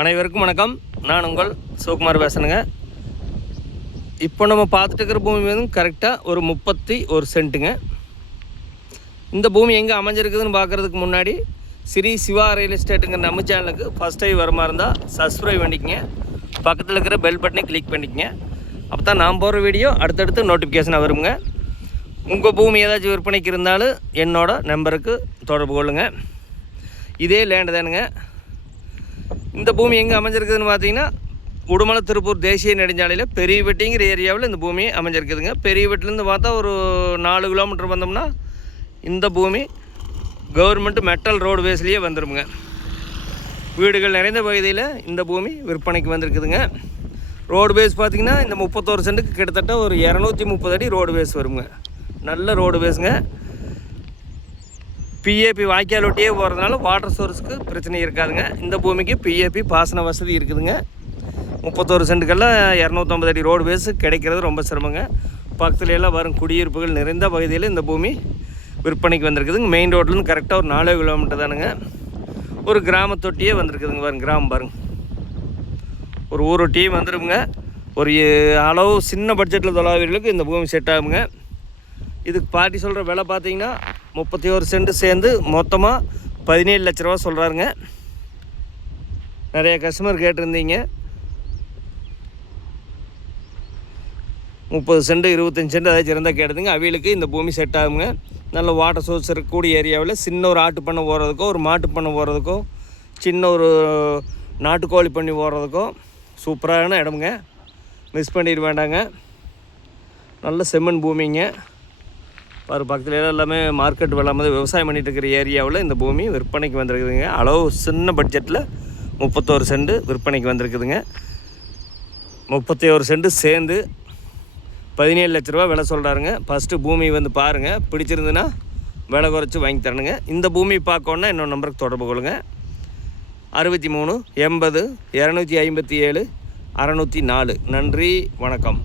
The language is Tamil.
அனைவருக்கும் வணக்கம். நான் உங்கள் சிவகுமார் பேசுகிறேங்க. இப்போ நம்ம பார்த்துட்டு இருக்கிற பூமி வந்து கரெக்டாக ஒரு 31 சென்ட்டுங்க. இந்த பூமி எங்கே அமைஞ்சிருக்குதுன்னு பார்க்குறதுக்கு முன்னாடி ஸ்ரீ சிவா ரியல் எஸ்டேட்டுங்கிற நம்ம சேனலுக்கு ஃபஸ்ட் டைம் வர மாதிரி இருந்தால் சப்ஸ்கிரைப் பண்ணிக்கங்க. பக்கத்தில் இருக்கிற பெல் பட்டனை கிளிக் பண்ணிக்கங்க. அப்போ தான் நான் போகிற வீடியோ அடுத்தடுத்து நோட்டிஃபிகேஷனாக வருங்க. உங்கள் பூமி ஏதாச்சும் விற்பனைக்கு இருந்தாலும் என்னோட நம்பருக்கு தொடர்பு கொள்ளுங்கள். இதே லேண்டு தானுங்க. இந்த பூமி எங்கே அமைஞ்சிருக்குதுன்னு பார்த்தீங்கன்னா உடுமலை திருப்பூர் தேசிய நெடுஞ்சாலையில் பெரியவெட்டிங்கிற ஏரியாவில் இந்த பூமி அமைஞ்சிருக்குதுங்க. பெரியவெட்டிலேருந்து பார்த்தா ஒரு 4 கிலோமீட்டர் வந்தோம்னா இந்த பூமி கவர்மெண்ட் மெட்டல் ரோடு பேஸ்லேயே வந்துடுங்க. வீடுகள் நிறைந்த பகுதியில் இந்த பூமி விற்பனைக்கு வந்திருக்குதுங்க. ரோடு பேஸ் பார்த்திங்கன்னா இந்த 31 சென்ட்டுக்கு கிட்டத்தட்ட ஒரு 230 அடி ரோடு பேஸ் வருங்க. நல்ல ரோடு பேஸுங்க. பிஏபி வாய்க்கால் ஒட்டியே போகிறதுனால வாட்டர் சோர்ஸுக்கு பிரச்சனை இருக்காதுங்க. இந்த பூமிக்கு பிஏபி பாசன வசதி இருக்குதுங்க. 31 சென்ட்டுக்கெல்லாம் 250 அடி ரோடு பேஸு கிடைக்கிறது ரொம்ப சிரமங்க. பக்கத்துல எல்லாம் வரும் குடியிருப்புகள் நிறைந்த பகுதியில் இந்த பூமி விற்பனைக்கு வந்திருக்குதுங்க. மெயின் ரோட்லேருந்து கரெக்டாக ஒரு 4 கிலோமீட்டர் தானுங்க. ஒரு கிராமத்தொட்டியே வந்திருக்குதுங்க. பாருங்க கிராமம் பாருங்க. ஒரு ஊரொட்டியே வந்துடுங்க. ஒரு அளவு சின்ன பட்ஜெட்டில் தொலைவீர்களுக்கு இந்த பூமி செட் ஆகுங்க. இதுக்கு பார்ட்டி சொல்கிற விலை பார்த்தீங்கன்னா 31 சென்ட் சேர்ந்து மொத்தமாக 17 லட்ச ரூபா சொல்கிறாருங்க. நிறைய கஸ்டமர் கேட்டிருந்தீங்க. 30 சென்ட் 25 சென்ட் ஏதாச்சும் இருந்தால் கேட்டதுங்க. அவைகளுக்கு இந்த பூமி செட் ஆகுங்க. நல்ல வாட்டர் சோர்ஸ் இருக்கக்கூடிய ஏரியாவில் சின்ன ஒரு ஆட்டு பண்ணை போகிறதுக்கோ ஒரு மாட்டு பண்ணை போகிறதுக்கோ சின்ன ஒரு நாட்டுக்கோழி பண்ணி போகிறதுக்கோ சூப்பரான இடமுங்க. மிஸ் பண்ணிட வேண்டாங்க. நல்ல செம்மண் பூமிங்க. பக்கத்துல எல்லாமே மார்க்கெட் வெள்ளாமல் விவசாயம் பண்ணிகிட்டு இருக்கிற ஏரியாவில் இந்த பூமி விற்பனைக்கு வந்திருக்குதுங்க. அளவு சின்ன பட்ஜெட்டில் 31 சென்ட் விற்பனைக்கு வந்திருக்குதுங்க. 31 சென்ட் சேர்ந்து 17 லட்ச ரூபா விலை சொல்கிறாருங்க. ஃபஸ்ட்டு பூமி வந்து பாருங்கள். பிடிச்சிருந்துன்னா விலை குறைச்சி வாங்கி தரணுங்க. இந்த பூமி பார்க்கணுன்னா இன்னொரு நம்பருக்கு தொடர்பு கொள்ளுங்க. 63 80 257 604. நன்றி, வணக்கம்.